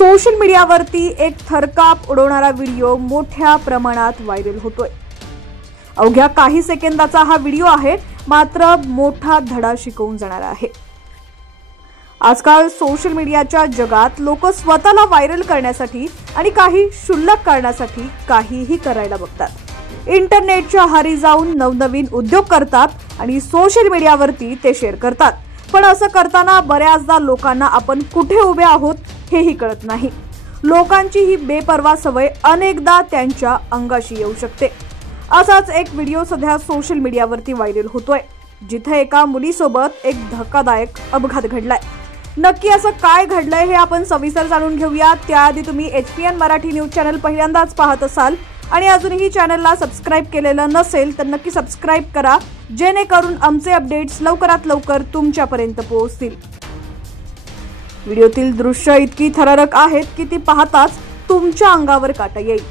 Social मीडियावरती एक थरकाप उडवणारा व्हिडिओ मोठ्या प्रमाणात व्हायरल होतोय। अवघ्या काही सेकंदाचा हा व्हिडिओ आहे, मात्र मोठा धडा शिकवून जाणारा आहे। आजकाल सोशल मीडियाच्या जगात लोक स्वतःला व्हायरल करण्यासाठी आणि काही क्षुल्लक कारणासाठी काहीही करायला बघतात। इंटरनेटच्या आहारी जाऊन नवनवीन उद्योग करतात आणि सोशल मीडियावरती ते शेअर करतात। पण असं करताना बऱ्याचदा लोकांना आपण कुठे उभे आहोत हेही कळत नाही। लोकांची ही बेपर्वा सवय अनेकदा त्यांच्या अंगाशी येऊ शकते। असाच एक व्हिडिओ सध्या सोशल मीडियावरती व्हायरल होतोय, जिथे एका मुलीसोबत एक धक्कादायक अपघात घडलाय। नक्की असं काय घडलंय हे आपण सविस्तर जाणून घेऊया। त्याआधी तुम्ही HPN मराठी न्यूज चॅनल पहिल्यांदाच पाहत असाल आणि अजूनही चॅनलला सबस्क्राइब केलेलं नसेल तर नक्की सबस्क्राइब करा, जेणेकरून आमचे अपडेट्स लवकरात लवकर तुमच्यापर्यंत पोहोचतील। व्हिडिओतील दृश्य इतकी थरारक आहेत की ती पाहताच तुमच्या अंगावर काटा येईल।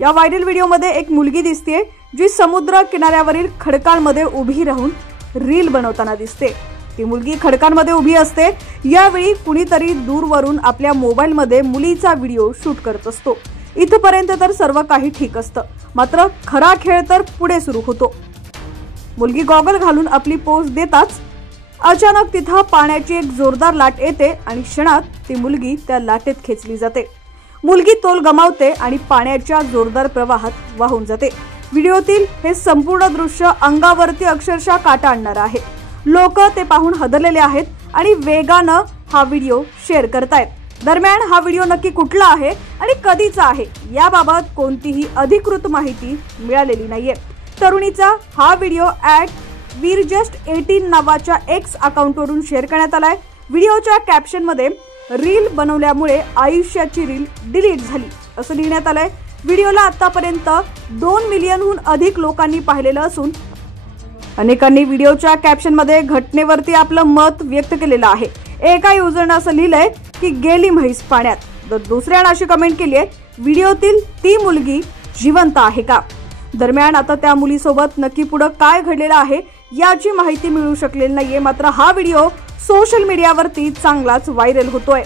या व्हायरल व्हिडिओमध्ये एक मुलगी दिसते, जी समुद्र किनाऱ्यावरील खडकांमध्ये उभी राहून रील बनवताना दिसते। ती मुलगी खडकांमध्ये उभी असते। यावेळी कुणीतरी दूरवरून आपल्या मोबाईलमध्ये मुलीचा व्हिडिओ शूट करत असतो। इथपर्यंत तर सर्व काही ठीक असतं, मात्र खरा खेळ तर पुढे सुरू होतो। मुलगी गॉगल घालून आपली पोज देताच अचानक तिथं पाण्याची एक जोरदार लाट येते आणि क्षणात ती मुलगी त्या लाटेत खेचली जाते। मुलगी तोल गमावते आणि पाण्याच्या जोरदार प्रवाहात वाहून जाते। व्हिडिओतील हे संपूर्ण दृश्य अंगावरती अक्षरशः काटा आणणारं आहे। लोक ते पाहून हदरलेले आहेत आणि वेगानं हा व्हिडिओ शेअर करतायत। दरम्यान हा व्हिडिओ नक्की कुठला आहे आणि कधीचा आहे याबाबत कोणतीही अधिकृत माहिती मिळालेली नाहीये। तरुणीचा हा व्हिडिओ @वीरजस्ट18 नावाच्या X अकाउंटवरून शेअर करण्यात आलाय। व्हिडिओच्या कॅप्शनमध्ये रील बनवल्यामुळे आयुष्याची रील डिलीट झाली असं लिहिण्यात आलंय। व्हिडिओला आतापर्यंत 2 मिलियनहून अधिक लोकांनी पाहिलेलं असून अनेकांनी व्हिडिओच्या कॅप्शनमध्ये घटनेवरती आपलं मत व्यक्त केलेलं आहे। एका युजरनं असं लिहिलंय की गेली म्हैस पाण्यात, तर दुसऱ्यानं अशी कमेंट केली आहे, व्हिडिओतील ती मुलगी जिवंत आहे का? दरम्यान आता त्या मुलीसोबत नक्की पुढे काय घडलेलं आहे याची माहिती मिळू शकलेली नाहीये, मात्र हा व्हिडिओ सोशल मीडियावरती चांगलाच व्हायरल होतोय।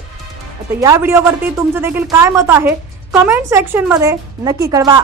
आता या व्हिडिओवरती तुमचं देखील काय मत आहे कमेंट सेक्शन मध्ये नक्की कळवा।